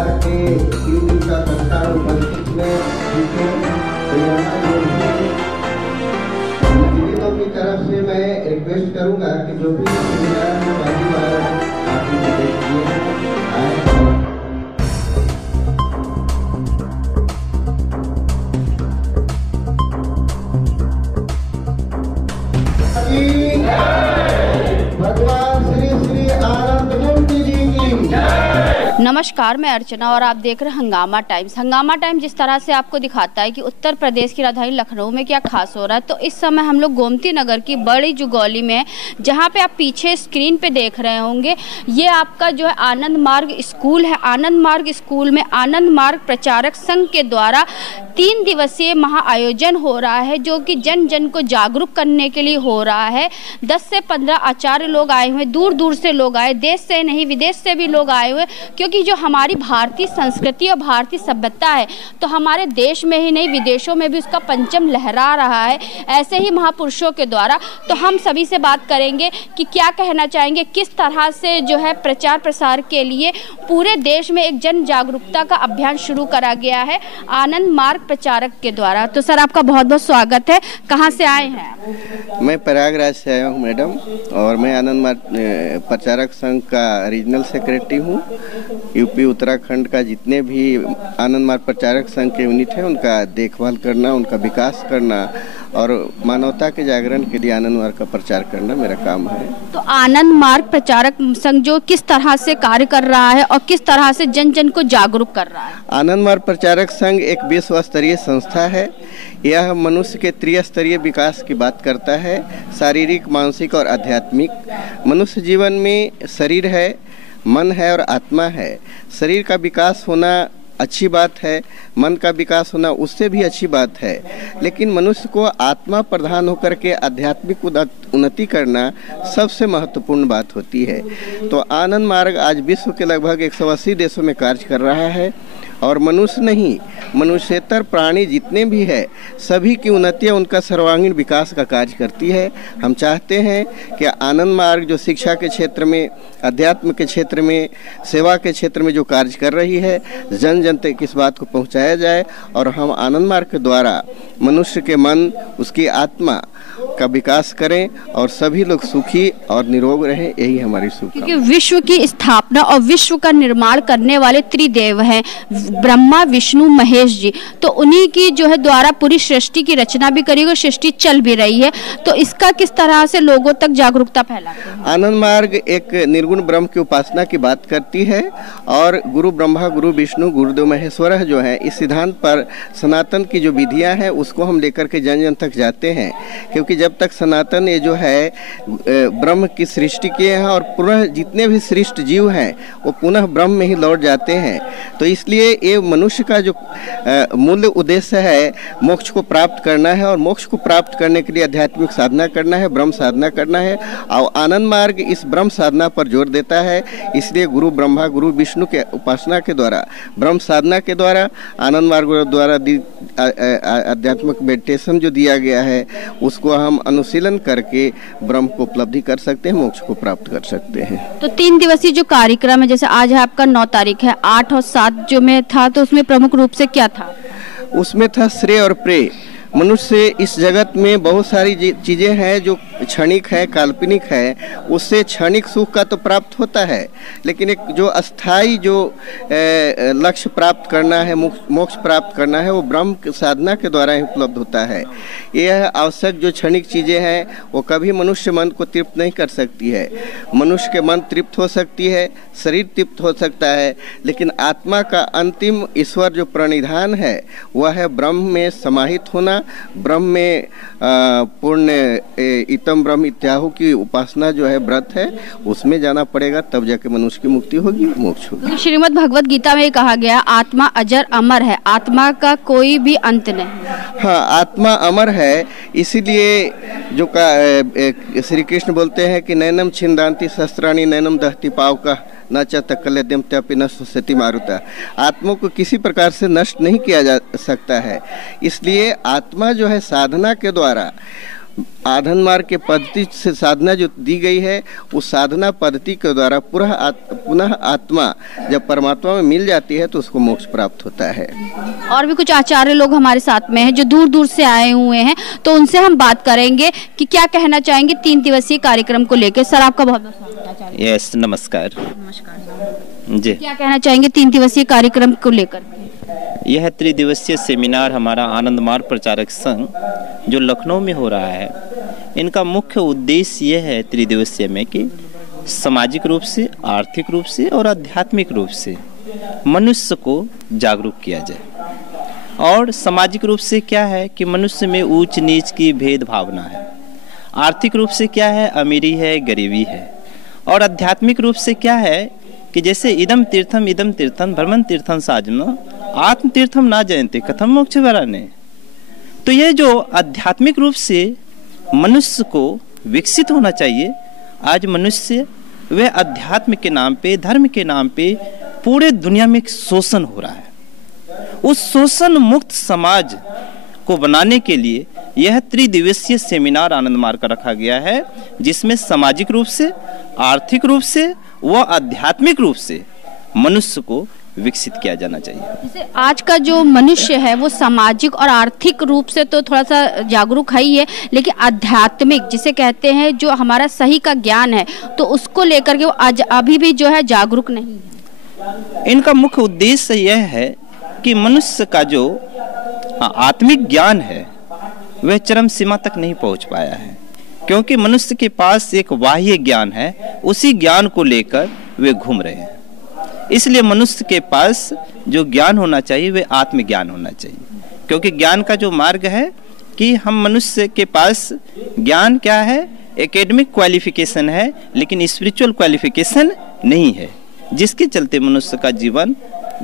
परिवार के 3 दिन का संस्कार उपस्थित में जीवितों की तरफ से मैं रिक्वेस्ट करूंगा कि जो भी पहली बार भगवान श्री श्री आनंद मूर्ति जी की। नमस्कार, मैं अर्चना और आप देख रहे हैं हंगामा टाइम्स। हंगामा टाइम्स जिस तरह से आपको दिखाता है कि उत्तर प्रदेश की राजधानी लखनऊ में क्या खास हो रहा है, तो इस समय हम लोग गोमती नगर की बड़ी जुगौली में, जहां पे आप पीछे स्क्रीन पे देख रहे होंगे, ये आपका जो है आनंद मार्ग स्कूल है। आनंद मार्ग स्कूल में आनंद मार्ग प्रचारक संघ के द्वारा 3 दिवसीय महाआयोजन हो रहा है, जो कि जन जन को जागरूक करने के लिए हो रहा है। 10 से 15 आचार्य लोग आए हुए, दूर दूर से लोग आए, देश से नहीं विदेश से भी लोग आए हुए, क्योंकि जो हमारी भारतीय संस्कृति और भारतीय सभ्यता है तो हमारे देश में ही नहीं विदेशों में भी उसका परचम लहरा रहा है, ऐसे ही महापुरुषों के द्वारा। तो हम सभी से बात करेंगे कि क्या कहना चाहेंगे, किस तरह से जो है प्रचार प्रसार के लिए पूरे देश में एक जन जागरूकता का अभियान शुरू करा गया है आनंद मार्ग प्रचारक के द्वारा। तो सर, आपका बहुत बहुत स्वागत है। कहाँ से आए हैं? मैं प्रयागराज से आया हूँ मैडम, और मैं आनंद मार्ग प्रचारक संघ का रीजनल सेक्रेटरी हूँ। यूपी उत्तराखंड का जितने भी आनंद मार्ग प्रचारक संघ के यूनिट हैं उनका देखभाल करना, उनका विकास करना और मानवता के जागरण के लिए आनंद मार्ग का प्रचार करना मेरा काम है। तो आनंद मार्ग प्रचारक संघ जो किस तरह से कार्य कर रहा है और किस तरह से जन जन को जागरूक कर रहा है? आनंद मार्ग प्रचारक संघ एक विश्व स्तरीय संस्था है। यह मनुष्य के त्रिस्तरीय विकास की बात करता है, शारीरिक, मानसिक और आध्यात्मिक। मनुष्य जीवन में शरीर है, मन है और आत्मा है। शरीर का विकास होना अच्छी बात है, मन का विकास होना उससे भी अच्छी बात है, लेकिन मनुष्य को आत्मा प्रधान होकर के आध्यात्मिक उन्नति करना सबसे महत्वपूर्ण बात होती है। तो आनंद मार्ग आज विश्व के लगभग 180 देशों में कार्य कर रहा है, और मनुष्य नहीं, मनुष्येतर प्राणी जितने भी है सभी की उन्नति, उनका सर्वांगीण विकास का कार्य करती है। हम चाहते हैं कि आनंद मार्ग जो शिक्षा के क्षेत्र में, अध्यात्म के क्षेत्र में, सेवा के क्षेत्र में जो कार्य कर रही है, जन जन तक इस बात को पहुंचाया जाए, और हम आनंद मार्ग के द्वारा मनुष्य के मन, उसकी आत्मा का विकास करें और सभी लोग सुखी और निरोग रहें, यही हमारी शुभकामना। क्योंकि विश्व की स्थापना और विश्व का निर्माण करने वाले त्रिदेव हैं, ब्रह्मा, विष्णु, महेश जी। तो उन्हीं की जो है द्वारा पूरी सृष्टि की रचना भी करी गई, सृष्टि चल भी रही है। तो इसका किस तरह से लोगों तक जागरूकता फैलाते हैं? आनंद मार्ग एक निर्गुण ब्रह्म की उपासना की बात करती है, और गुरु ब्रह्मा, गुरु विष्णु, गुरुदेव महेश्वर जो है, इस सिद्धांत पर सनातन की जो विधियां हैं उसको हम लेकर के जन जन तक जाते हैं। क्योंकि जब तक सनातन ये जो है ब्रह्म की सृष्टि किए हैं, और पुनः जितने भी सृष्ट जीव हैं वो पुनः ब्रह्म में ही लौट जाते हैं। तो इसलिए ये मनुष्य का जो मूल उद्देश्य है मोक्ष को प्राप्त करना है, और मोक्ष को प्राप्त करने के लिए आध्यात्मिक साधना करना है, ब्रह्म साधना करना है। और आनंद मार्ग इस ब्रह्म साधना पर जोर देता है। इसलिए गुरु ब्रह्मा, गुरु विष्णु के उपासना के द्वारा, ब्रह्म साधना के द्वारा, आनंद मार्ग द्वारा आध्यात्मिक मेडिटेशन जो दिया गया है उसको हम अनुशीलन करके ब्रह्म को उपलब्धि कर सकते हैं, मोक्ष को प्राप्त कर सकते हैं। तो 3 दिवसीय जो कार्यक्रम है, जैसे आज है आपका 9 तारीख है, 8 और 7 जो में था, तो उसमें प्रमुख रूप से क्या था? उसमें था श्रेय और प्रेय। मनुष्य इस जगत में बहुत सारी चीज़ें हैं जो क्षणिक है, काल्पनिक है, उससे क्षणिक सुख का तो प्राप्त होता है, लेकिन एक जो अस्थाई जो लक्ष्य प्राप्त करना है, मोक्ष प्राप्त करना है, वो ब्रह्म साधना के द्वारा ही उपलब्ध होता है। यह आवश्यक जो क्षणिक चीज़ें हैं वो कभी मनुष्य मन को तृप्त नहीं कर सकती है। मनुष्य के मन तृप्त हो सकती है, शरीर तृप्त हो सकता है, लेकिन आत्मा का अंतिम ईश्वर जो प्रणिधान है वह है ब्रह्म में समाहित होना, ब्रह्म में पूर्ण इतम ब्रह्म इत्याहु की उपासना जो है, व्रत है, उसमें जाना पड़ेगा, तब जाके मनुष्य की मुक्ति होगी, मोक्ष होगी। श्रीमद् भगवत गीता में कहा गया आत्मा अजर अमर है, आत्मा का कोई भी अंत नहीं। हाँ, आत्मा अमर है, इसीलिए जो श्री कृष्ण बोलते हैं कि नैनम छिंदांति शस्त्राणी नैनम दहति पावका न चकल्यम त्यपि न सुस्यति मारुता। आत्मा को किसी प्रकार से नष्ट नहीं किया जा सकता है। इसलिए आत्मा जो है साधना के द्वारा आधन मार्ग के पद्धति से साधना जो दी गई है, उस साधना पद्धति के द्वारा पुनः आत्मा जब परमात्मा में मिल जाती है तो उसको मोक्ष प्राप्त होता है। और भी कुछ आचार्य लोग हमारे साथ में हैं जो दूर दूर से आए हुए हैं, तो उनसे हम बात करेंगे कि क्या कहना चाहेंगे 3 दिवसीय कार्यक्रम को लेकर। सर, आपका बहुत बहुत स्वागत है। यस, नमस्कार। नमस्कार जी, क्या कहना चाहेंगे 3 दिवसीय कार्यक्रम को लेकर? यह त्रिदिवसीय सेमिनार हमारा आनंद मार्ग प्रचारक संघ जो लखनऊ में हो रहा है, इनका मुख्य उद्देश्य यह है त्रिदिवसीय में कि सामाजिक रूप से, आर्थिक रूप से और आध्यात्मिक रूप से मनुष्य को जागरूक किया जाए। और सामाजिक रूप से क्या है कि मनुष्य में ऊंच नीच की भेद भावना है। आर्थिक रूप से क्या है, अमीरी है, गरीबी है। और आध्यात्मिक रूप से क्या है कि जैसे इदम तीर्थम भ्रमण तीर्थम साजनो आत्म तीर्थम ना जयंते कथम मोक्ष वराने। तो ये जो आध्यात्मिक रूप से मनुष्य को विकसित होना चाहिए, आज मनुष्य वह अध्यात्म के नाम पे, धर्म के नाम पे पूरे दुनिया में शोषण हो रहा है। उस शोषण मुक्त समाज को बनाने के लिए यह त्रिदिवसीय सेमिनार आनंद मार्ग का रखा गया है, जिसमें सामाजिक रूप से, आर्थिक रूप से व आध्यात्मिक रूप से मनुष्य को विकसित किया जाना चाहिए। जैसे आज का जो मनुष्य है वो सामाजिक और आर्थिक रूप से तो थोड़ा सा जागरूक है ही है, लेकिन आध्यात्मिक जिसे कहते हैं जो हमारा सही का ज्ञान है, तो उसको लेकर के वो आज अभी भी जो है जागरूक नहीं है। इनका मुख्य उद्देश्य यह है कि मनुष्य का जो आत्मिक ज्ञान है वह चरम सीमा तक नहीं पहुंच पाया है, क्योंकि मनुष्य के पास एक बाह्य ज्ञान है, उसी ज्ञान को लेकर वे घूम रहे हैं। इसलिए मनुष्य के पास जो ज्ञान होना चाहिए वह आत्मज्ञान होना चाहिए, क्योंकि ज्ञान का जो मार्ग है कि हम मनुष्य के पास ज्ञान क्या है, एकेडमिक क्वालिफिकेशन है, लेकिन स्पिरिचुअल क्वालिफिकेशन नहीं है, जिसके चलते मनुष्य का जीवन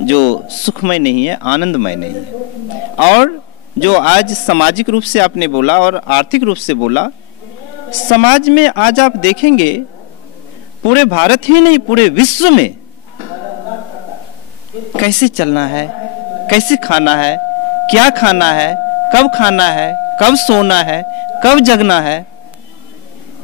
जो सुखमय नहीं है, आनंदमय नहीं है। और जो आज सामाजिक रूप से आपने बोला और आर्थिक रूप से बोला, समाज में आज आप देखेंगे पूरे भारत ही नहीं पूरे विश्व में कैसे चलना है, कैसे खाना है, क्या खाना है, कब खाना है, कब सोना है, कब जगना है,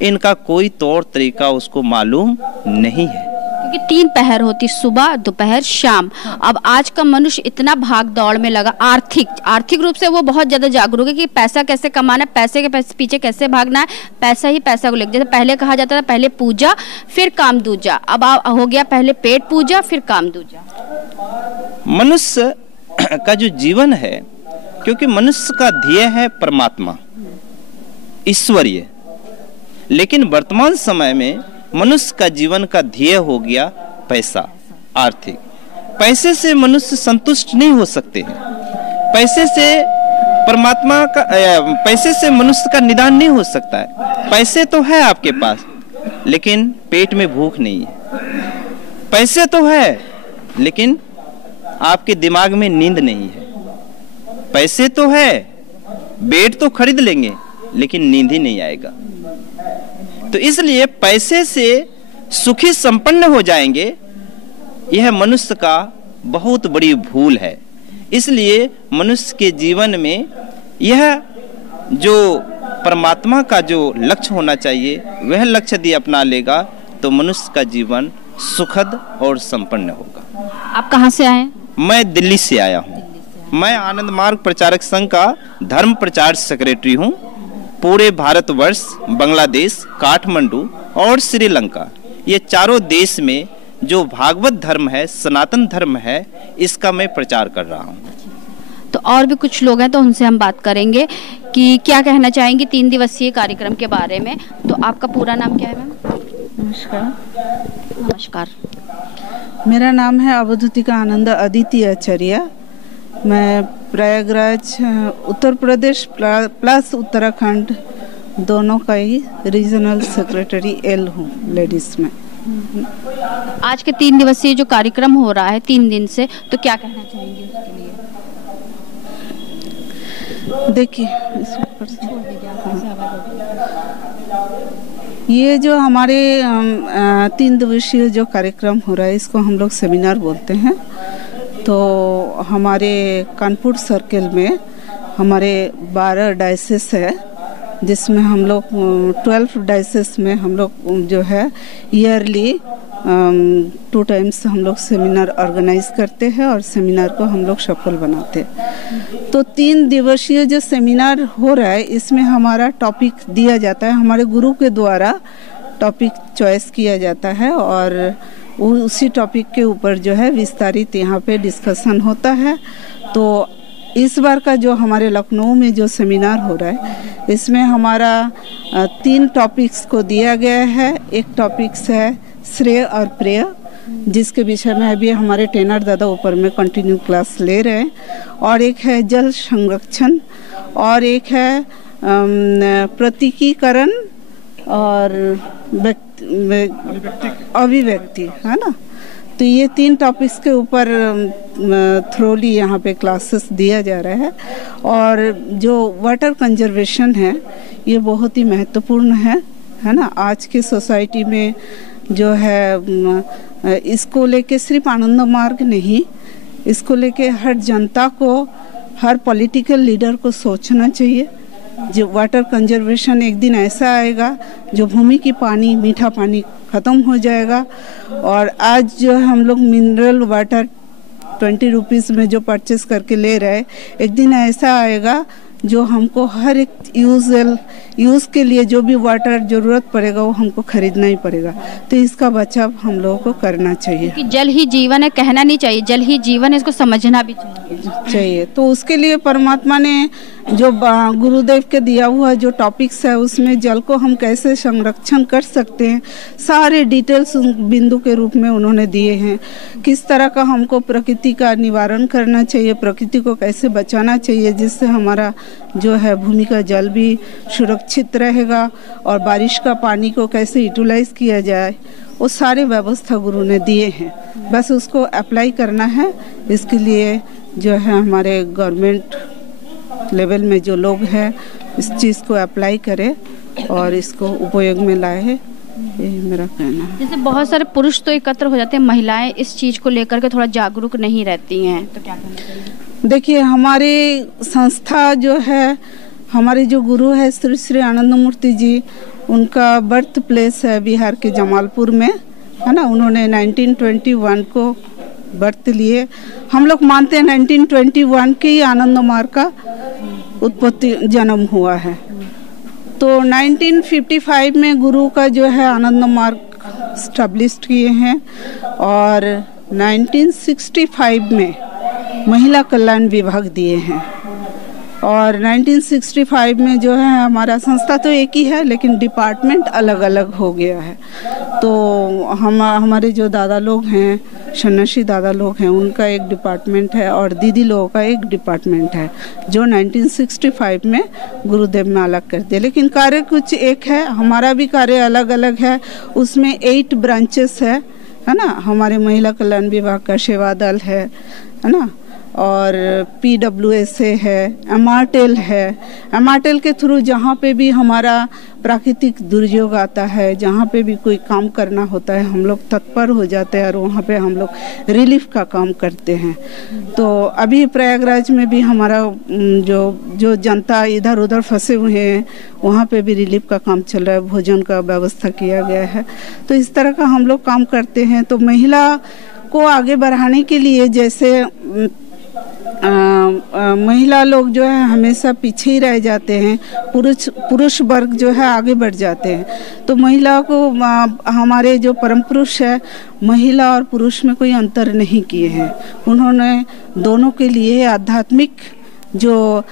इनका कोई तौर तरीका उसको मालूम नहीं है। क्योंकि 3 पहर होती, सुबह, दोपहर, शाम। अब आज का मनुष्य इतना भाग दौड़ में लगा, आर्थिक रूप से वो बहुत ज्यादा जागरूक है कि पैसा कैसे कमाना है, पैसे के पीछे कैसे भागना है, पैसा ही पैसा को लेकर। जैसे पहले कहा जाता था पहले पूजा फिर काम दूजा, अब हो गया पहले पेट पूजा फिर काम दूजा। मनुष्य का जो जीवन है, क्योंकि मनुष्य का ध्येय है परमात्मा, ईश्वरीय, लेकिन वर्तमान समय में मनुष्य का जीवन का ध्येय हो गया पैसा, आर्थिक। पैसे से मनुष्य संतुष्ट नहीं हो सकते हैं, पैसे से परमात्मा का, पैसे से मनुष्य का निदान नहीं हो सकता है। पैसे तो है आपके पास, लेकिन पेट में भूख नहीं है। पैसे तो है, लेकिन आपके दिमाग में नींद नहीं है। पैसे तो है, बेड तो खरीद लेंगे, लेकिन नींद ही नहीं आएगा। तो इसलिए पैसे से सुखी संपन्न हो जाएंगे, यह मनुष्य का बहुत बड़ी भूल है। इसलिए मनुष्य के जीवन में यह जो परमात्मा का जो लक्ष्य होना चाहिए, वह लक्ष्य यदि अपना लेगा तो मनुष्य का जीवन सुखद और संपन्न होगा। आप कहाँ से आए? मैं दिल्ली से आया हूँ। मैं आनंद मार्ग प्रचारक संघ का धर्म प्रचार सेक्रेटरी हूँ। पूरे भारतवर्ष, बांग्लादेश, काठमांडू और श्रीलंका, ये चारों देश में जो भागवत धर्म है, सनातन धर्म है, इसका मैं प्रचार कर रहा हूँ। तो और भी कुछ लोग हैं, तो उनसे हम बात करेंगे कि क्या कहना चाहेंगे 3 दिवसीय कार्यक्रम के बारे में। तो आपका पूरा नाम क्या है मैम? नमस्कार। मेरा नाम है अवधूतिका आनंद अदिति आचार्य। मैं प्रयागराज उत्तर प्रदेश प्लस उत्तराखंड दोनों का ही रीजनल सेक्रेटरी एल हूँ, लेडीज में। आज के 3 दिवसीय जो कार्यक्रम हो रहा है 3 दिन से, तो क्या कहना चाहेंगे उसके लिए? देखिए, ये जो हमारे 3 दिवसीय जो कार्यक्रम हो रहा है, इसको हम लोग सेमिनार बोलते हैं। तो हमारे कानपुर सर्किल में हमारे 12 डायसिस है, जिसमें हम लोग 12 डायसेस में हम लोग जो है ईयरली 2 टाइम्स हम लोग सेमिनार ऑर्गेनाइज करते हैं और सेमिनार को हम लोग सफल बनाते हैं। तो 3 दिवसीय जो सेमिनार हो रहा है इसमें हमारा टॉपिक दिया जाता है, हमारे गुरु के द्वारा टॉपिक चॉइस किया जाता है और उसी टॉपिक के ऊपर जो है विस्तारित यहाँ पे डिस्कशन होता है। तो इस बार का जो हमारे लखनऊ में जो सेमिनार हो रहा है इसमें हमारा 3 टॉपिक्स को दिया गया है। एक टॉपिक्स है श्रेय और प्रेय, जिसके विषय में अभी हमारे ट्रेनर दादा ऊपर में कंटिन्यू क्लास ले रहे हैं, और एक है जल संरक्षण, और एक है प्रतीकीकरण और अभिव्यक्ति, है ना। तो ये 3 टॉपिक्स के ऊपर थ्रोली यहाँ पे क्लासेस दिया जा रहा है। और जो वाटर कंजर्वेशन है ये बहुत ही महत्वपूर्ण है ना। आज के सोसाइटी में जो है इसको लेके सिर्फ आनंद मार्ग नहीं, इसको लेके हर जनता को, हर पॉलिटिकल लीडर को सोचना चाहिए। जो वाटर कंजर्वेशन एक दिन ऐसा आएगा जो भूमि की पानी, मीठा पानी ख़त्म हो जाएगा। और आज जो हम लोग मिनरल वाटर 20 रुपीज़ में जो परचेस करके ले रहे हैं, एक दिन ऐसा आएगा जो हमको हर एक यूज़ के लिए जो भी वाटर ज़रूरत पड़ेगा वो हमको खरीदना ही पड़ेगा। तो इसका बचाव हम लोगों को करना चाहिए कि जल ही जीवन है, कहना नहीं चाहिए, जल ही जीवन है, इसको समझना भी चाहिए। तो उसके लिए परमात्मा ने जो गुरुदेव के दिया हुआ जो टॉपिक्स है उसमें जल को हम कैसे संरक्षण कर सकते हैं सारे डिटेल्स बिंदु के रूप में उन्होंने दिए हैं। किस तरह का हमको प्रकृति का निवारण करना चाहिए, प्रकृति को कैसे बचाना चाहिए जिससे हमारा जो है भूमि का जल भी सुरक्षित रहेगा, और बारिश का पानी को कैसे यूटिलाइज किया जाए, वो सारे व्यवस्था गुरु ने दिए हैं। बस उसको अप्लाई करना है। इसके लिए जो है हमारे गवर्नमेंट लेवल में जो लोग हैं इस चीज़ को अप्लाई करें और इसको उपयोग में लाए, यही मेरा कहना है। जैसे बहुत सारे पुरुष तो एकत्र हो जाते हैं, महिलाएं इस चीज़ को लेकर के थोड़ा जागरूक नहीं रहती हैं, तो क्या करना चाहिए? देखिए, हमारी संस्था जो है, हमारे जो गुरु है श्री श्री आनंद मूर्ति जी, उनका बर्थ प्लेस है बिहार के जमालपुर में, है ना। उन्होंने 1921 को बर्थ लिए। हम लोग मानते हैं 1921 के ही आनंद मार्ग का उत्पत्ति जन्म हुआ है। तो 1955 में गुरु का जो है आनंद मार्ग स्टैब्लिश्ड किए हैं, और 1965 में महिला कल्याण विभाग दिए हैं, और 1965 में जो है हमारा संस्था तो एक ही है लेकिन डिपार्टमेंट अलग अलग हो गया है। तो हमारे जो दादा लोग हैं, सन्यासी दादा लोग हैं, उनका एक डिपार्टमेंट है और दीदी लोगों का एक डिपार्टमेंट है जो 1965 में गुरुदेव में अलग कर दिया। लेकिन कार्य कुछ एक है, हमारा भी कार्य अलग अलग है। उसमें 8 ब्रांचेस है ना। हमारे महिला कल्याण विभाग का सेवा दल है ना, और PWSA है, एमआरटेल है। एमआरटेल के थ्रू जहाँ पे भी हमारा प्राकृतिक दुर्योग आता है, जहाँ पे भी कोई काम करना होता है, हम लोग तत्पर हो जाते हैं और वहाँ पे हम लोग रिलीफ का काम करते हैं। तो अभी प्रयागराज में भी हमारा जो जनता इधर उधर फंसे हुए हैं वहाँ पे भी रिलीफ का काम चल रहा है, भोजन का व्यवस्था किया गया है। तो इस तरह का हम लोग काम करते हैं। तो महिला को आगे बढ़ाने के लिए, जैसे महिला लोग जो है हमेशा पीछे ही रह जाते हैं, पुरुष वर्ग जो है आगे बढ़ जाते हैं। तो महिला को हमारे जो परम पुरुष है, महिला और पुरुष में कोई अंतर नहीं किए हैं। उन्होंने दोनों के लिए आध्यात्मिक जो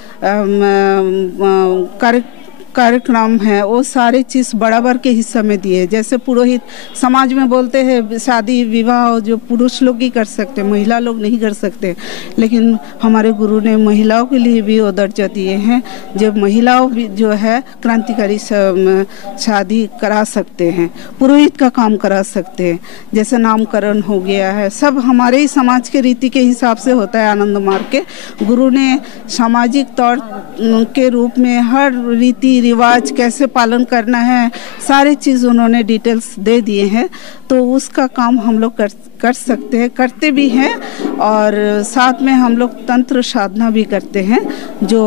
कार्यक्रम है वो सारे चीज़ बराबर के हिस्सा में दिए। जैसे पुरोहित समाज में बोलते हैं शादी विवाह जो पुरुष लोग ही कर सकते, महिला लोग नहीं कर सकते, लेकिन हमारे गुरु ने महिलाओं के लिए भी वो दर्जा दिए हैं जब महिलाओं भी जो है क्रांतिकारी शादी करा सकते हैं, पुरोहित का काम करा सकते हैं। जैसे नामकरण हो गया है, सब हमारे ही समाज के रीति के हिसाब से होता है। आनंद मार्ग के गुरु ने सामाजिक तौर के रूप में हर रीति रिवाज कैसे पालन करना है, सारे चीज़ उन्होंने डिटेल्स दे दिए हैं। तो उसका काम हम लोग कर सकते हैं, करते भी हैं। और साथ में हम लोग तंत्र साधना भी करते हैं। जो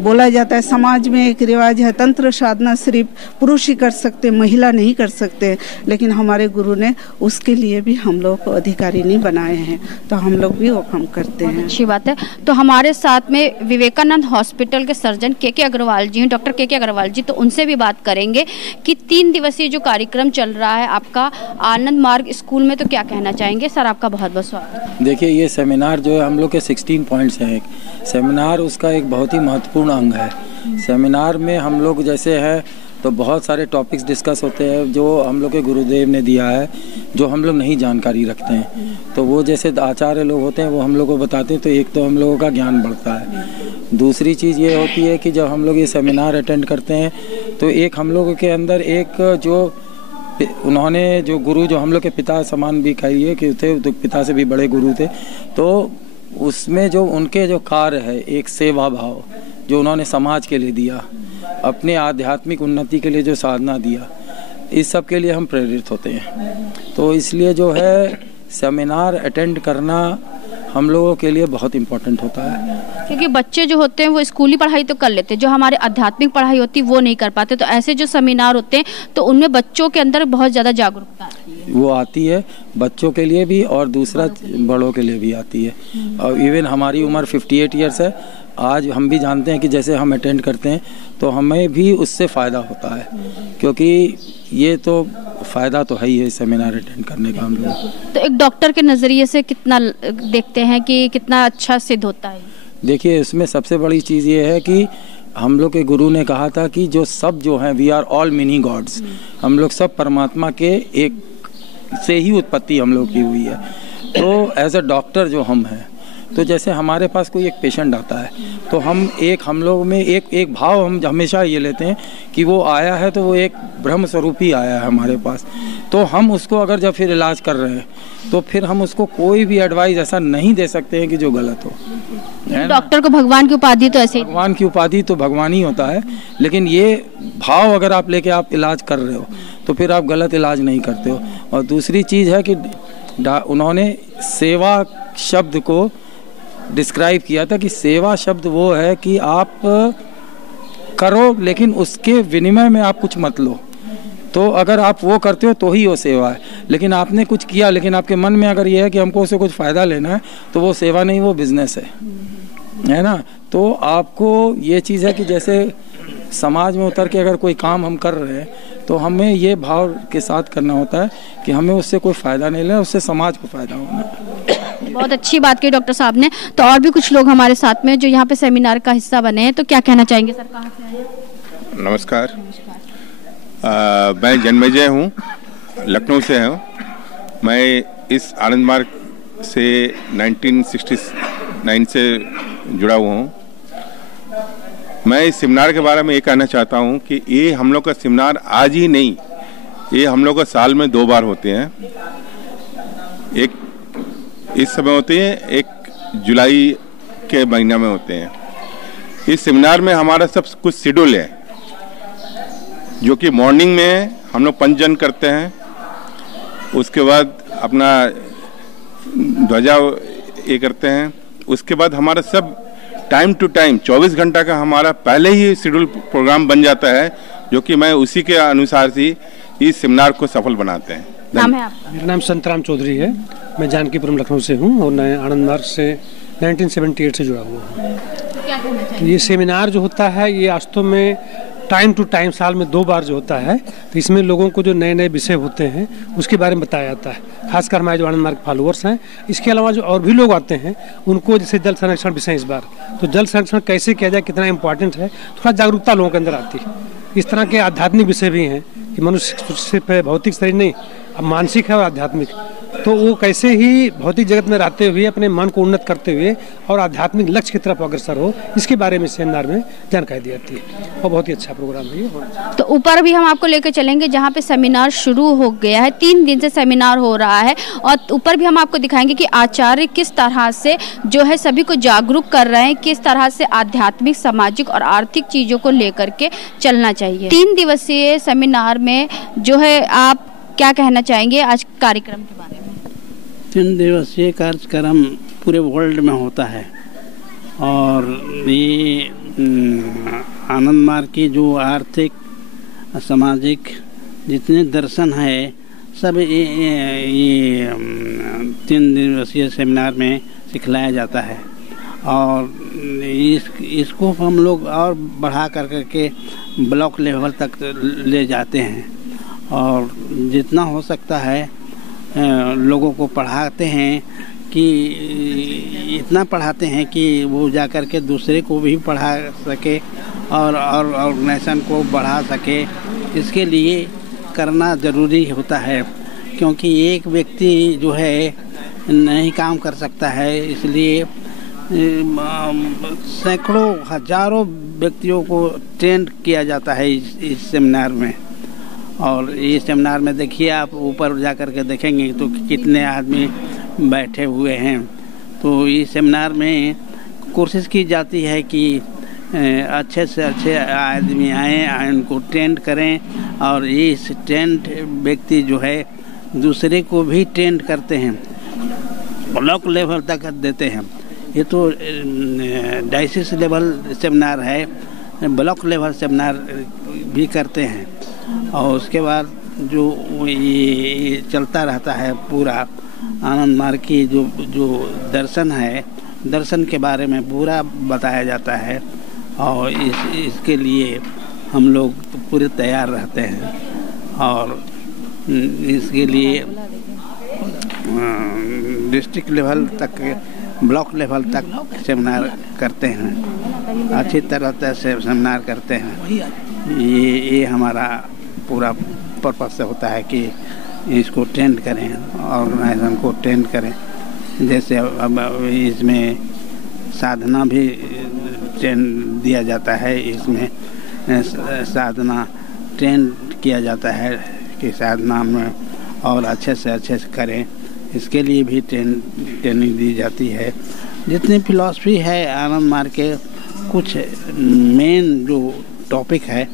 बोला जाता है समाज में एक रिवाज है, तंत्र साधना सिर्फ पुरुष ही कर सकते, महिला नहीं कर सकते, लेकिन हमारे गुरु ने उसके लिए भी हम लोग को अधिकारी नहीं बनाए हैं, तो हम लोग भी वो काम करते हैं। अच्छी बात है। तो हमारे साथ में विवेकानंद हॉस्पिटल के सर्जन के अग्रवाल जी हैं, डॉक्टर के अग्रवाल जी, तो उनसे भी बात करेंगे कि 3 दिवसीय जो कार्यक्रम चल रहा है आपका आनंद मार्ग स्कूल में, तो क्या कहना चाहेंगे सर? आपका बहुत बहुत स्वागत। देखिए, ये सेमिनार जो है हम लोग के 16 पॉइंट्स हैं। सेमिनार उसका एक बहुत ही महत्वपूर्ण अंग है। सेमिनार में हम लोग जैसे है तो बहुत सारे टॉपिक्स डिस्कस होते हैं जो हम लोग के गुरुदेव ने दिया है, जो हम लोग नहीं जानकारी रखते हैं, तो वो जैसे आचार्य लोग होते हैं वो हम लोग को बताते हैं, तो एक तो हम लोगों का ज्ञान बढ़ता है। दूसरी चीज़ ये होती है कि जब हम लोग ये सेमिनार अटेंड करते हैं तो एक हम लोगों के अंदर एक जो उन्होंने जो गुरु जो हम लोग के पिता समान भी कहिए कि थे, तो पिता से भी बड़े गुरु थे, तो उसमें जो उनके जो कार्य है, एक सेवा भाव जो उन्होंने समाज के लिए दिया, अपने आध्यात्मिक उन्नति के लिए जो साधना दिया, इस सब के लिए हम प्रेरित होते हैं। तो इसलिए जो है सेमिनार अटेंड करना हम लोगों के लिए बहुत इम्पोर्टेंट होता है, क्योंकि बच्चे जो होते हैं वो स्कूली पढ़ाई तो कर लेते हैं, जो हमारे आध्यात्मिक पढ़ाई होती है वो नहीं कर पाते। तो ऐसे जो सेमिनार होते हैं तो उनमें बच्चों के अंदर बहुत ज़्यादा जागरूकता आती है, वो आती है बच्चों के लिए भी और दूसरा बड़ों के लिए भी आती है। और इवन हमारी उम्र 58 ईयर्स है, आज हम भी जानते हैं कि जैसे हम अटेंड करते हैं तो हमें भी उससे फ़ायदा होता है, क्योंकि ये तो फ़ायदा तो है ही है सेमिनार अटेंड करने का हम लोग। तो एक डॉक्टर के नज़रिए से कितना देखते हैं कि कितना अच्छा सिद्ध होता है? देखिए, इसमें सबसे बड़ी चीज़ ये है कि हम लोग के गुरु ने कहा था कि जो सब जो हैं we are all mini gods, हम लोग सब परमात्मा के एक से ही उत्पत्ति हम लोग की हुई है। तो एज अ डॉक्टर जो हम हैं, तो जैसे हमारे पास कोई एक पेशेंट आता है तो हम लोग में एक भाव हम हमेशा ये लेते हैं कि वो आया है तो वो एक ब्रह्म स्वरूप ही आया है हमारे पास। तो हम उसको अगर जब फिर इलाज कर रहे हैं तो फिर हम उसको कोई भी एडवाइस ऐसा नहीं दे सकते हैं कि जो गलत हो। डॉक्टर को भगवान की उपाधि तो ऐसे ही, भगवान की उपाधि तो भगवान ही होता है, लेकिन ये भाव अगर आप लेके आप इलाज कर रहे हो तो फिर आप गलत इलाज नहीं करते हो। और दूसरी चीज़ है कि उन्होंने सेवा शब्द को डिस्क्राइब किया था कि सेवा शब्द वो है कि आप करो लेकिन उसके विनिमय में आप कुछ मत लो। तो अगर आप वो करते हो तो ही वो सेवा है, लेकिन आपने कुछ किया लेकिन आपके मन में अगर ये है कि हमको उससे कुछ फ़ायदा लेना है तो वो सेवा नहीं, वो बिजनेस है ना। तो आपको ये चीज़ है कि जैसे समाज में उतर के अगर कोई काम हम कर रहे हैं तो हमें ये भाव के साथ करना होता है कि हमें उससे कोई फ़ायदा नहीं लेना, उससे समाज को फ़ायदा होना। बहुत अच्छी बात की डॉक्टर साहब ने। तो और भी कुछ लोग हमारे साथ में जो यहाँ पे सेमिनार का हिस्सा बने हैं, तो क्या कहना चाहेंगे सर? कहाँ से आए? नमस्कार, मैं जन्मेजय हूँ, लखनऊ से हूँ। मैं इस आनंद मार्ग से 1969 से जुड़ा हुआ हूँ। मैं इस सेमिनार के बारे में ये कहना चाहता हूँ कि ये हम लोग का सेमिनार आज ही नहीं, ये हम लोग का साल में 2 बार होते हैं। एक इस समय होते हैं, एक जुलाई के महीना में होते हैं। इस सेमिनार में हमारा सब कुछ शेड्यूल है, जो कि मॉर्निंग में हम लोग पंचजन करते हैं, उसके बाद अपना ध्वजा ये करते हैं, उसके बाद हमारा सब टाइम टू टाइम 24 घंटा का हमारा पहले ही शेड्यूल प्रोग्राम बन जाता है, जो कि मैं उसी के अनुसार ही इस सेमिनार को सफल बनाते हैं। नाम है आपका? मेरा नाम संतराम चौधरी है, मैं जानकीपुरम लखनऊ से हूँ और मैं आनंद मार्ग से 1978 से जुड़ा हुआ हूँ। ये सेमिनार जो होता है ये वास्तव में टाइम टू टाइम साल में 2 बार जो होता है, तो इसमें लोगों को जो नए नए विषय होते हैं उसके बारे में बताया जाता है। खासकर हमारे जो आनंद मार्ग फॉलोअर्स हैं, इसके अलावा जो और भी लोग आते हैं उनको जैसे जल संरक्षण विषय इस बार, तो जल संरक्षण कैसे किया जाए, कितना इम्पोर्टेंट है, थोड़ा जागरूकता लोगों के अंदर आती है। इस तरह के आध्यात्मिक विषय भी हैं कि मनुष्य सिर्फ भौतिक शरीर नहीं, अब मानसिक है और आध्यात्मिक, तो वो कैसे ही भौतिक जगत में रहते हुए अपने मन को उन्नत करते हुए और आध्यात्मिक लक्ष्य की तरफ अग्रसर हो, इसके बारे में सेमिनार में जानकारी दी जाती है और बहुत ही अच्छा प्रोग्राम है ये। तो ऊपर भी हम आपको लेकर चलेंगे जहाँ पे सेमिनार शुरू हो गया है, 3 दिन से सेमिनार हो रहा है, और ऊपर भी हम आपको दिखाएंगे कि आचार्य किस तरह से जो है सभी को जागरूक कर रहे हैं, किस तरह से आध्यात्मिक, सामाजिक और आर्थिक चीज़ों को लेकर के चलना चाहिए। 3 दिवसीय सेमिनार में जो है आप क्या कहना चाहेंगे आज कार्यक्रम के बारे में? 3 दिवसीय कार्यक्रम पूरे वर्ल्ड में होता है और ये आनंद मार्ग की जो आर्थिक सामाजिक जितने दर्शन है सब ये 3 दिवसीय सेमिनार में सिखलाया जाता है और इसको हम लोग और बढ़ा करके ब्लॉक लेवल तक ले जाते हैं और जितना हो सकता है लोगों को पढ़ाते हैं कि इतना पढ़ाते हैं कि वो जा कर के दूसरे को भी पढ़ा सके और ऑर्गेनाइजेशन को बढ़ा सके। इसके लिए करना ज़रूरी होता है क्योंकि एक व्यक्ति जो है नहीं काम कर सकता है, इसलिए सैकड़ों हजारों व्यक्तियों को ट्रेन किया जाता है इस सेमिनार में। और इस सेमिनार में देखिए आप ऊपर जा कर के देखेंगे तो कितने आदमी बैठे हुए हैं। तो इस सेमिनार में कोशिश की जाती है कि अच्छे से अच्छे आदमी आएँ, उनको ट्रेंड करें और इस ट्रेंड व्यक्ति जो है दूसरे को भी ट्रेंड करते हैं, ब्लॉक लेवल तक देते हैं। ये तो डायसिस लेवल सेमिनार है, ब्लॉक लेवल सेमिनार भी करते हैं और उसके बाद जो ये चलता रहता है पूरा आनंद मार्ग की जो दर्शन है, दर्शन के बारे में पूरा बताया जाता है और इसके लिए हम लोग पूरे तैयार रहते हैं और इसके लिए डिस्ट्रिक्ट लेवल तक ब्लॉक लेवल तक सेमिनार करते हैं, अच्छी तरह से सेमिनार करते हैं। ये हमारा पूरा पर्पस से होता है कि इसको ट्रेंड करें, ऑर्गेनाइजेशन को ट्रेंड करें। जैसे अब इसमें साधना भी ट्रेंड दिया जाता है, इसमें साधना ट्रेंड किया जाता है कि साधना में और अच्छे से करें, इसके लिए भी ट्रेनिंग दी जाती है। जितनी फिलॉसफी है आनंद मार्ग के कुछ मेन जो टॉपिक है,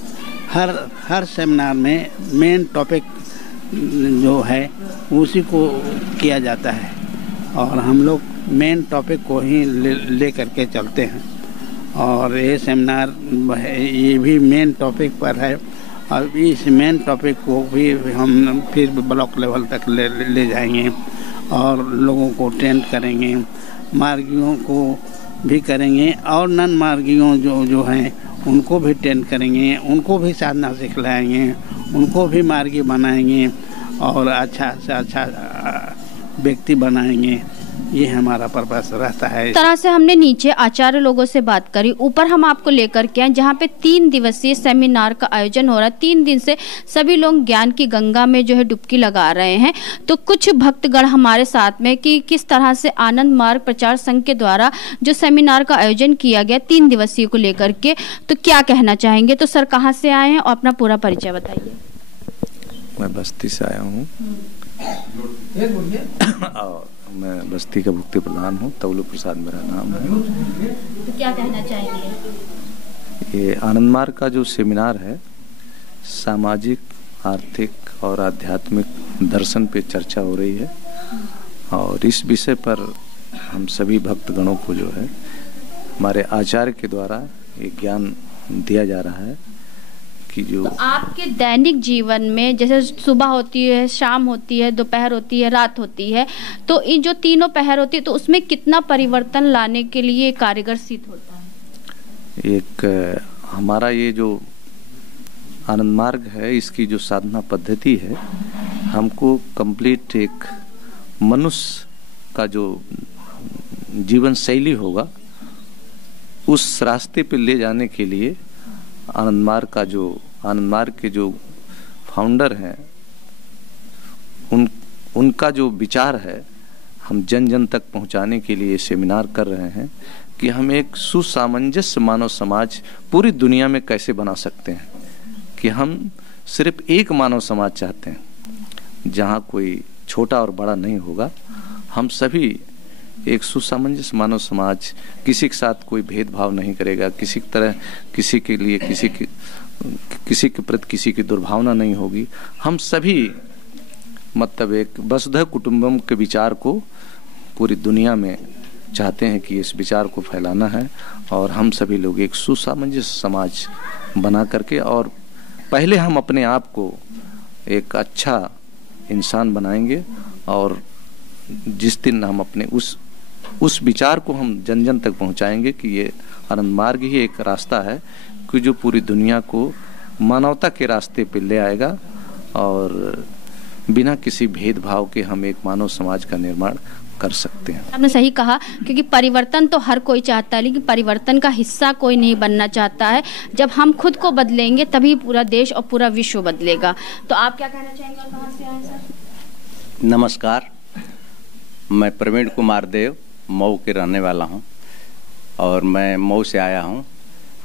हर सेमिनार में मेन टॉपिक जो है उसी को किया जाता है और हम लोग मेन टॉपिक को ही ले करके चलते हैं और ये सेमिनार ये भी मेन टॉपिक पर है और इस मेन टॉपिक को भी हम फिर ब्लॉक लेवल तक ले जाएंगे और लोगों को ट्रेंड करेंगे, मार्गियों को भी करेंगे और नन मार्गियों जो हैं उनको भी ट्रेंड करेंगे, उनको भी साधना सिखलाएंगे, उनको भी मार्गी बनाएंगे और अच्छा से अच्छा व्यक्ति बनाएंगे। ये हमारा पर्पस रहता है। इस तरह से हमने नीचे आचार्य लोगों से बात करी, ऊपर हम आपको लेकर के आए जहाँ पे 3 दिवसीय सेमिनार का आयोजन हो रहा है। 3 दिन से सभी लोग ज्ञान की गंगा में जो है डुबकी लगा रहे हैं। तो कुछ भक्तगण हमारे साथ में कि किस तरह से आनंद मार्ग प्रचार संघ के द्वारा जो सेमिनार का आयोजन किया गया 3 दिवसीय को लेकर के, तो क्या कहना चाहेंगे? तो सर कहाँ से आए हैं और अपना पूरा परिचय बताइए। मैं बस्ती से आया हूँ और मैं बस्ती का भुक्ति प्रधान हूँ, तवलू प्रसाद मेरा नाम है। तो क्या कहना चाहेंगे? ये आनंद मार्ग का जो सेमिनार है सामाजिक, आर्थिक और आध्यात्मिक दर्शन पे चर्चा हो रही है और इस विषय पर हम सभी भक्तगणों को जो है हमारे आचार्य के द्वारा ये ज्ञान दिया जा रहा है कि जो तो आपके दैनिक जीवन में जैसे सुबह होती है, शाम होती है, दोपहर होती है, रात होती है, तो इन जो तीनों पहर होती है तो उसमें कितना परिवर्तन लाने के लिए कारगर सिद्ध होता है? एक हमारा ये जो आनंद मार्ग है इसकी जो साधना पद्धति है हमको कंप्लीट एक मनुष्य का जो जीवन शैली होगा उस रास्ते पे ले जाने के लिए आनंद मार्ग के जो फाउंडर हैं उनका जो विचार है हम जन जन तक पहुंचाने के लिए सेमिनार कर रहे हैं कि हम एक सुसामंजस्य मानव समाज पूरी दुनिया में कैसे बना सकते हैं, कि हम सिर्फ एक मानव समाज चाहते हैं जहां कोई छोटा और बड़ा नहीं होगा। हम सभी एक सुसामंजस्य मानव समाज, किसी के साथ कोई भेदभाव नहीं करेगा, किसी तरह किसी के लिए किसी के प्रति किसी की दुर्भावना नहीं होगी। हम सभी मतलब एक वसुधैव कुटुंबकम के विचार को पूरी दुनिया में चाहते हैं कि इस विचार को फैलाना है और हम सभी लोग एक सुसामंजस्य समाज बना करके, और पहले हम अपने आप को एक अच्छा इंसान बनाएंगे और जिस दिन हम अपने उस विचार को हम जन जन तक पहुंचाएंगे कि ये आनंद मार्ग ही एक रास्ता है कि जो पूरी दुनिया को मानवता के रास्ते पे ले आएगा और बिना किसी भेदभाव के हम एक मानव समाज का निर्माण कर सकते हैं। आपने सही कहा, क्योंकि परिवर्तन तो हर कोई चाहता है, लेकिन परिवर्तन का हिस्सा कोई नहीं बनना चाहता है। जब हम खुद को बदलेंगे तभी पूरा देश और पूरा विश्व बदलेगा। तो आप क्या कहना चाहेंगे और कहाँ से आए सर? नमस्कार, मैं प्रवीण कुमार देव मऊ के रहने वाला हूँ और मैं मऊ से आया हूँ।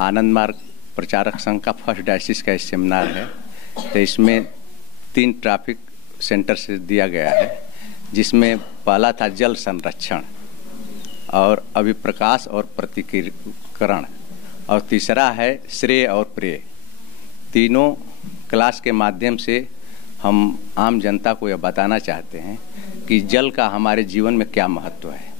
आनंद मार्ग प्रचारक संघ का फर्स्ट डायसिस का सेमिनार है, तो इसमें 3 टॉपिक सेंटर से दिया गया है, जिसमें पहला था जल संरक्षण और अभिप्रकाश और प्रतिकीकरण, और तीसरा है श्रेय और प्रेय। तीनों क्लास के माध्यम से हम आम जनता को यह बताना चाहते हैं कि जल का हमारे जीवन में क्या महत्व है।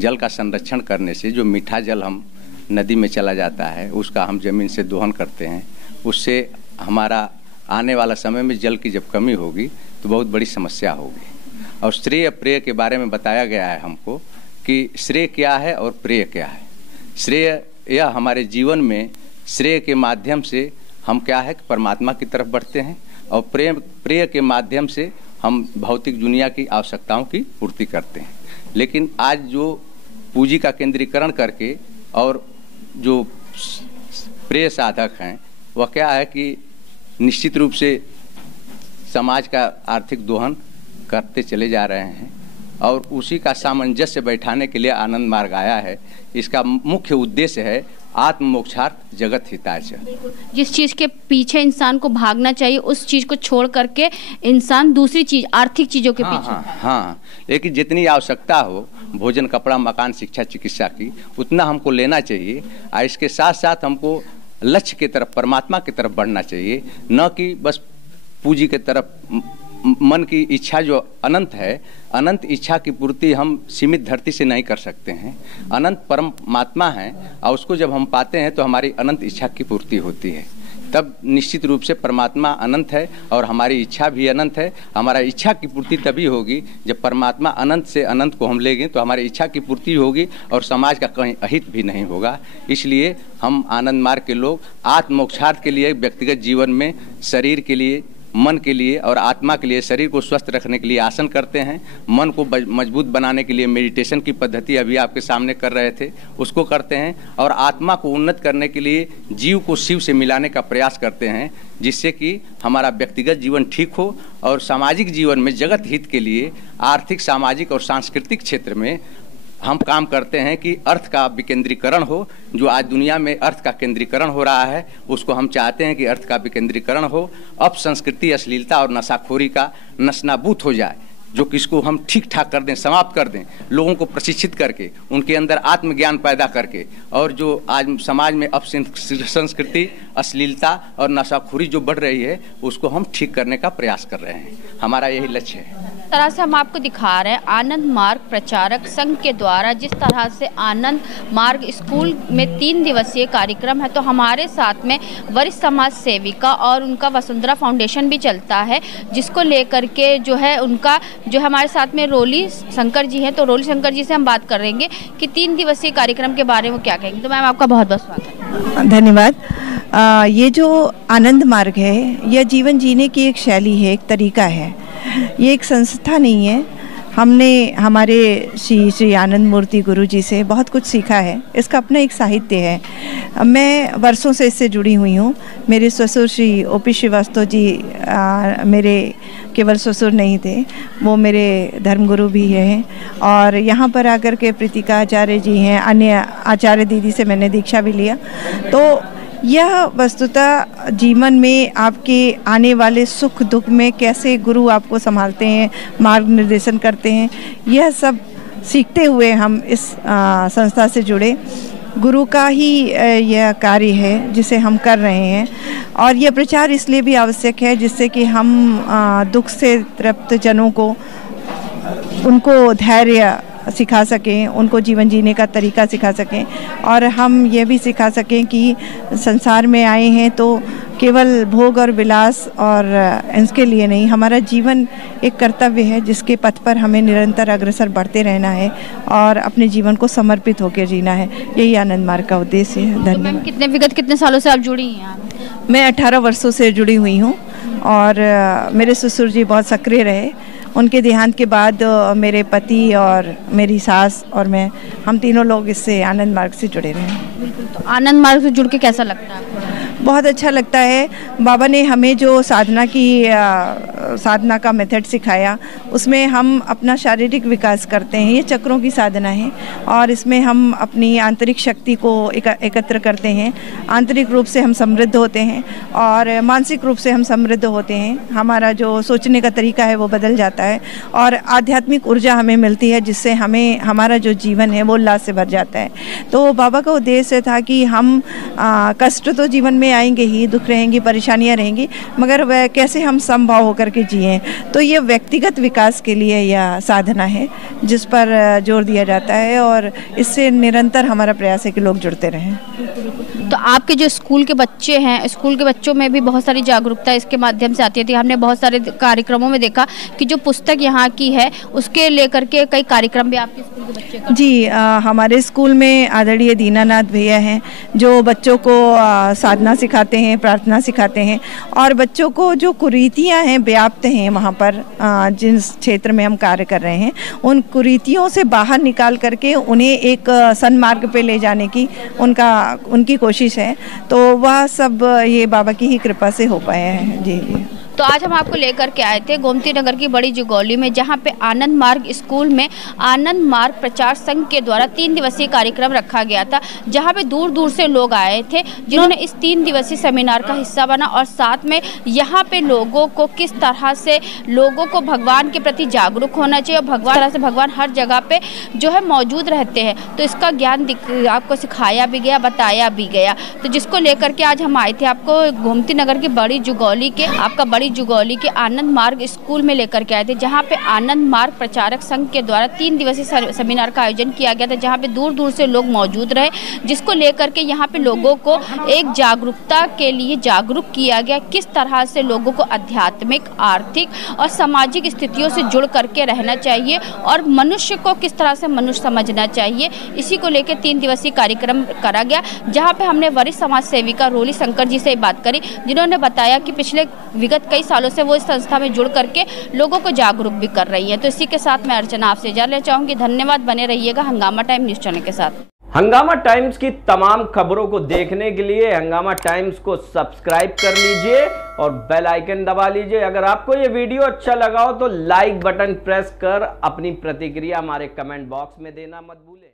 जल का संरक्षण करने से जो मीठा जल हम नदी में चला जाता है उसका हम ज़मीन से दोहन करते हैं, उससे हमारा आने वाला समय में जल की जब कमी होगी तो बहुत बड़ी समस्या होगी। और श्रेय प्रेय के बारे में बताया गया है हमको कि श्रेय क्या है और प्रेय क्या है। श्रेय यह हमारे जीवन में श्रेय के माध्यम से हम क्या है कि परमात्मा की तरफ बढ़ते हैं, और प्रेय के माध्यम से हम भौतिक दुनिया की आवश्यकताओं की पूर्ति करते हैं। लेकिन आज जो पूंजी का केंद्रीकरण करके और जो प्रेय साधक हैं वह क्या है कि निश्चित रूप से समाज का आर्थिक दोहन करते चले जा रहे हैं, और उसी का सामंजस्य बैठाने के लिए आनंद मार्ग आया है। इसका मुख्य उद्देश्य है आत्म मोक्षार्थ जगत हिताय च। जिस चीज़ के पीछे इंसान को भागना चाहिए उस चीज़ को छोड़ करके इंसान दूसरी चीज़, आर्थिक चीज़ों के पीछे। हाँ, लेकिन जितनी आवश्यकता हो भोजन, कपड़ा, मकान, शिक्षा, चिकित्सा की, उतना हमको लेना चाहिए। और इसके साथ साथ हमको लक्ष्य की तरफ, परमात्मा की तरफ बढ़ना चाहिए, न कि बस पूंजी की तरफ। मन की इच्छा जो अनंत है, अनंत इच्छा की पूर्ति हम सीमित धरती से नहीं कर सकते हैं। अनंत परमात्मा है और उसको जब हम पाते हैं तो हमारी अनंत इच्छा की पूर्ति होती है। तब निश्चित रूप से परमात्मा अनंत है और हमारी इच्छा भी अनंत है। हमारा इच्छा की पूर्ति तभी होगी जब परमात्मा अनंत से अनंत को हम लेंगे तो हमारी इच्छा की पूर्ति होगी और समाज का कहीं अहित भी नहीं होगा। इसलिए हम आनंद मार्ग के लोग आत्म मोक्षार्थ के लिए, व्यक्तिगत जीवन में शरीर के लिए, मन के लिए और आत्मा के लिए, शरीर को स्वस्थ रखने के लिए आसन करते हैं, मन को मजबूत बनाने के लिए मेडिटेशन की पद्धति अभी आपके सामने कर रहे थे उसको करते हैं, और आत्मा को उन्नत करने के लिए जीव को शिव से मिलाने का प्रयास करते हैं, जिससे कि हमारा व्यक्तिगत जीवन ठीक हो और सामाजिक जीवन में जगत हित के लिए आर्थिक, सामाजिक और सांस्कृतिक क्षेत्र में हम काम करते हैं कि अर्थ का विकेंद्रीकरण हो। जो आज दुनिया में अर्थ का केंद्रीकरण हो रहा है उसको हम चाहते हैं कि अर्थ का विकेंद्रीकरण हो, अपसंस्कृति, अश्लीलता और नशाखोरी का नस्नाबूत हो जाए, जो किसको हम ठीक ठाक कर दें, समाप्त कर दें, लोगों को प्रशिक्षित करके उनके अंदर आत्मज्ञान पैदा करके, और जो आज समाज में अपसंस्कृति, अश्लीलता और नशाखोरी जो बढ़ रही है उसको हम ठीक करने का प्रयास कर रहे हैं। हमारा यही लक्ष्य है। तरह से हम आपको दिखा रहे हैं आनंद मार्ग प्रचारक संघ के द्वारा जिस तरह से आनंद मार्ग स्कूल में 3 दिवसीय कार्यक्रम है, तो हमारे साथ में वरिष्ठ समाज सेविका और उनका वसुंधरा फाउंडेशन भी चलता है, जिसको लेकर के जो है उनका जो हमारे साथ में रोली शंकर जी हैं। तो रोली शंकर जी से हम बात करेंगे कि 3 दिवसीय कार्यक्रम के बारे में क्या कहेंगे। तो मैम आपका बहुत बहुत स्वागत। धन्यवाद। ये जो आनंद मार्ग है यह जीवन जीने की एक शैली है, एक तरीका है, ये एक संस्था नहीं है। हमने हमारे श्री आनंद मूर्ति गुरु जी से बहुत कुछ सीखा है। इसका अपना एक साहित्य है। मैं वर्षों से इससे जुड़ी हुई हूँ। मेरे ससुर श्री ओपी श्रीवास्तव जी मेरे केवल ससुर नहीं थे, वो मेरे धर्मगुरु भी हैं, और यहाँ पर आकर के प्रीतिका आचार्य जी हैं, अन्य आचार्य दीदी से मैंने दीक्षा भी लिया। तो यह वस्तुतः जीवन में आपके आने वाले सुख दुख में कैसे गुरु आपको संभालते हैं, मार्ग निर्देशन करते हैं, यह सब सीखते हुए हम इस संस्था से जुड़े। गुरु का ही यह कार्य है जिसे हम कर रहे हैं। और यह प्रचार इसलिए भी आवश्यक है जिससे कि हम दुख से तृप्त जनों को, उनको धैर्य सिखा सकें, उनको जीवन जीने का तरीका सिखा सकें, और हम ये भी सिखा सकें कि संसार में आए हैं तो केवल भोग और विलास और इसके लिए नहीं, हमारा जीवन एक कर्तव्य है जिसके पथ पर हमें निरंतर अग्रसर बढ़ते रहना है और अपने जीवन को समर्पित होकर जीना है। यही आनंद मार्ग का उद्देश्य है। धन्यवाद। कितने सालों से आप जुड़ी हैं? मैं 18 वर्षों से जुड़ी हुई हूँ और मेरे ससुर जी बहुत सक्रिय रहे। उनके देहांत के बाद मेरे पति और मेरी सास और मैं, हम तीनों लोग इससे आनंद मार्ग से जुड़े रहे। तो आनंद मार्ग से जुड़ के कैसा लगता है आपको? बहुत अच्छा लगता है। बाबा ने हमें जो साधना का मेथड सिखाया, उसमें हम अपना शारीरिक विकास करते हैं। ये चक्रों की साधना है और इसमें हम अपनी आंतरिक शक्ति को एकत्र करते हैं। आंतरिक रूप से हम समृद्ध होते हैं और मानसिक रूप से हम समृद्ध होते हैं। हमारा जो सोचने का तरीका है वो बदल जाता है और आध्यात्मिक ऊर्जा हमें मिलती है, जिससे हमें हमारा जो जीवन है वो उल्लास से भर जाता है। तो बाबा का उद्देश्य था कि हम कष्ट तो जीवन में आएंगे ही, दुख रहेंगी, परेशानियां रहेंगी, मगर वह कैसे हम समभाव होकर के जिएं। तो ये व्यक्तिगत विकास के लिए यह साधना है जिस पर जोर दिया जाता है और इससे निरंतर हमारा प्रयास है कि लोग जुड़ते रहें। तो आपके जो स्कूल के बच्चे हैं, स्कूल के बच्चों में भी बहुत सारी जागरूकता इसके माध्यम से आती थी। हमने बहुत सारे कार्यक्रमों में देखा कि जो पुस्तक यहाँ की है उसके लेकर के कई कार्यक्रम भी आपके स्कूल के बच्चे करते हैं। जी, हमारे स्कूल में आदरणीय दीनानाथ भैया हैं जो बच्चों को साधना सिखाते हैं, प्रार्थना सिखाते हैं और बच्चों को जो कुरीतियाँ हैं व्याप्त हैं वहाँ पर जिस क्षेत्र में हम कार्य कर रहे हैं, उन कुरीतियों से बाहर निकाल करके उन्हें एक सन्मार्ग पे ले जाने की उनकी कोशिश है। तो वह सब ये बाबा की ही कृपा से हो पाया है। जी। तो आज हम आपको लेकर के आए थे गोमती नगर की बड़ी जुगौली में, जहां पे आनंद मार्ग स्कूल में आनंद मार्ग प्रचार संघ के द्वारा 3 दिवसीय कार्यक्रम रखा गया था, जहां पे दूर दूर से लोग आए थे जिन्होंने इस 3 दिवसीय सेमिनार का हिस्सा बना और साथ में यहां पे लोगों को किस तरह से लोगों को भगवान के प्रति जागरूक होना चाहिए और भगवान हर जगह पे जो है मौजूद रहते हैं। तो इसका ज्ञान आपको सिखाया भी गया, बताया भी गया। तो जिसको लेकर के आज हम आए थे आपको गोमती नगर की बड़ी जुगौली के आनंद मार्ग स्कूल में लेकर के आए थे, जहां पे आनंद मार्ग प्रचारक संघ के द्वारा 3 दिवसीय सेमिनार का आयोजन किया गया था, जहां पे दूर दूर से लोग मौजूद रहे, जिसको लेकर के यहां पे लोगों को एक जागरूकता के लिए जागरूक किया गया, किस तरह से लोगों को आध्यात्मिक, आर्थिक और सामाजिक स्थितियों से जुड़ करके रहना चाहिए और मनुष्य को किस तरह से मनुष्य समझना चाहिए। इसी को लेकर 3 दिवसीय कार्यक्रम करा गया, जहाँ पे हमने वरिष्ठ समाज सेविका रोली शंकर जी से बात करी, जिन्होंने बताया कि पिछले विगत कई सालों से वो इस संस्था में जुड़ करके लोगों को जागरूक भी कर रही है। तो इसी के साथ मैं अर्चना आपसे इजाज़त लेना चाहूँगी। धन्यवाद। बने रहिएगा हंगामा टाइम न्यूज़ चैनल के साथ। हंगामा टाइम्स की तमाम खबरों को देखने के लिए हंगामा टाइम्स को सब्सक्राइब कर लीजिए और बेल आइकन दबा लीजिए। अगर आपको ये वीडियो अच्छा लगा हो तो लाइक बटन प्रेस कर अपनी प्रतिक्रिया हमारे कमेंट बॉक्स में देना मत भूलें।